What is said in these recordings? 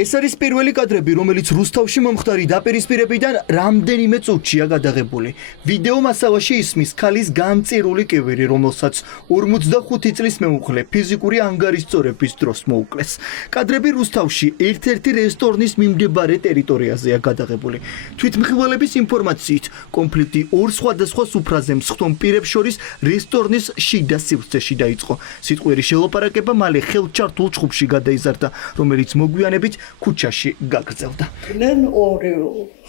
ეს არის პირველი კადრები, რომელიც რუსთავში მომხდარი დაპირისპირებიდან რამდენიმე წუთშია გადაღებული. ვიდეო მასალაში ისმის ქალის განწირული კივერი, რომელსაც 45 წლის მეუღლე ფიზიკური ანგარიშწორების დროს მოუკლეს. კადრები რუსთავში ერთ-ერთი რესტორნის მიმდებარე ტერიტორიაზეა გადაღებული. თვითმხილველების ინფორმაციით, კონფლიქტი ორ სხვადასხვა სუფრაზე მსხდომ პირებს შორის რესტორნის შიდა სივრცეში დაიწყო. სიტყვიერი შელაპარაკება მალე ხელჩართულ ჩხუბში გადაიზარდა, რომელიც მოგვიანებით ქუჩაში გაგრძელდა. ნენ ორი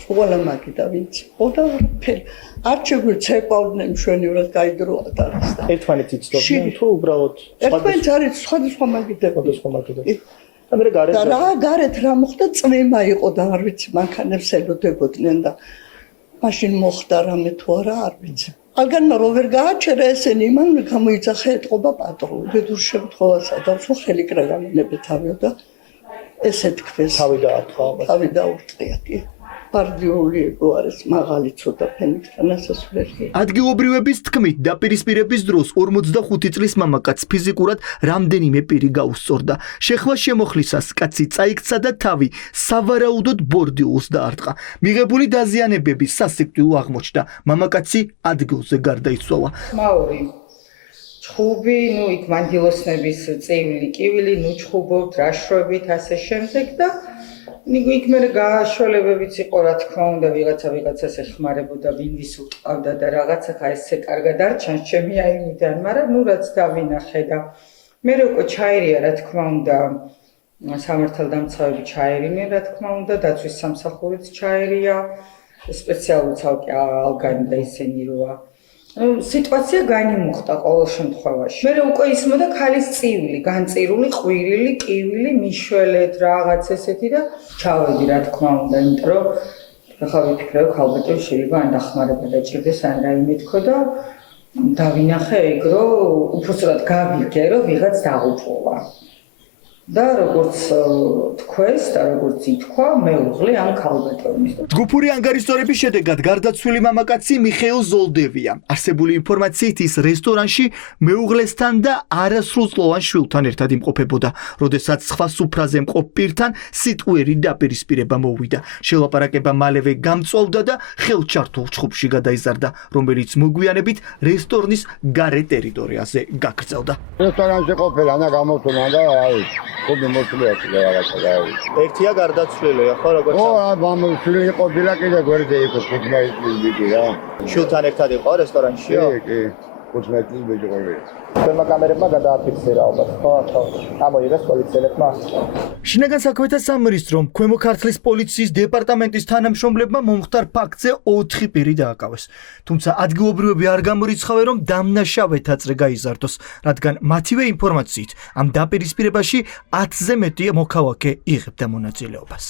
სულამაკი და ვინც ოდა ფერ არჩეულ ცეკვავდნენ მშვენივრად გაიდროა და ერთმანეთს იცნობდნენ თუ უბრალოდ ერთმანეთს არის სხვადასხვა მაგიდები და მე გარეთ რა მოხდა წვიმა იყო და არ ვიცი მანქანებს ელოდებოდნენ და მაშინ მოხდა რამე თუ არა არ ვიცი ალგანმა რო ვერ გააჩერა ესენი მან გამოიძახა ეთყობა პატრული ბედურ შემთხვევასაც ხო ხელი კრაგანებე თავიო და ესე თქვეს თავი დაურტყია კი პარდიული იყო არის მაღალი ცოტა ფენიქთან ასასვლელი ადგილობრივების თქმით დაპირისპირების დროს 45 წლის მამაკაც ფიზიკურად რამდენიმე პირი გაუსწორდა შეხლა შემოხლისას კაცი წაიქცა და თავი სავარაუდოდ ბორდილს დაარტყა მიღებული დაზიანებები სასიკვდილო აღმოჩნდა მამაკაცი ადგილზე გარდაიცვალა მაური ჩხუბი ნუ იქ მანდილოსნების წევილი კივილი ნუ ჩხუბობთ რაშრობით ასე შემდეგ და იქ მე გაშოლებებიც იყო რა თქმა უნდა ვიღაცას ეხმარებოდა ვინ ვის უწყავდა და რაღაცა ხა ესე კარგად არ ჩანს ჩემი აიმიდან მაგრამ ნუ რაც დავინახე და მე უკვე ჩაერია რა თქმა უნდა სამართალდამცავები ჩაერინე რა თქმა უნდა დაცვის სამსახურიც ჩაერია სპეციალური ცალკე ალგანი და ისინი როა სიტუაცია განიმუხტა ყოველ შემთხვევაში. მე უკვე ისმოდა ქალის წივილი, განწირული, ყვირილი, კივილი, მიშველეთ, რაღაც ესეთი და ჩავედი რა თქმა უნდა, იმიტომ რომ ახლა ვიფიქრე, ხალბატონ შეიძლება ან დახმარება დაჭირდეს, ან რაიმე თქო და დავინახე ეგ რომ უბრალოდ გავიგე რომ ვიღაც დაუპოვა. და როგორც თქვეს და როგორც ითქვა, მეუღლე ამ ქალბატონის. ჯგუფური ანგარიშწორების შედეგად გარდაცვლილი მამაკაცი მიხეილ ზოლდევია. არსებული ინფორმაციით ის რესტორანში მეუღლესთან და არასრულწლოვან შვილთან ერთად იმყოფებოდა, როდესაც სხვა სუფრაზე მყოფ პირთან სიტყვიერი დაპირისპირება მოვიდა. შელაპარაკება მალევე გამწვავდა და ხელჩართულ ჩხუბში გადაიზარდა, რომელიც მოგვიანებით რესტორნის გარე ტერიტორიაზე გაგრძელდა. რესტორანში ყოფილი ანა გამოვთუნა და აი ხუბი მოსვლია რაღაცა და ერთია გარდაცვლილი ხო როგორც ამოსვლილი ყოფილა კიდე გვერდზე იყო 15 წლის ბიჭი რა შვილთან ერთად იყო რესტორანში კი 15 წლის ბიჭი ყოფილი ჩვენმა კამერებმა გადააფიქსირა ალბათ ხო ამოიღეს პოლიციელებმა შინაგან საქმეთა სამინისტრომ ქვემო ქართლის პოლიციის დეპარტამენტის თანამშრომლებმა მომხდარ ფაქტზე 4 პირი დააკავეს თუმცა ადგილობრივები არ გამორიცხავენ რომ დამნაშავე თაწრე გაიზარდოს რადგან მათივე ინფორმაციით ამ დაპირისპირებაში 10-ზე მეტი მოქალაქე იღებდა მონაწილეობას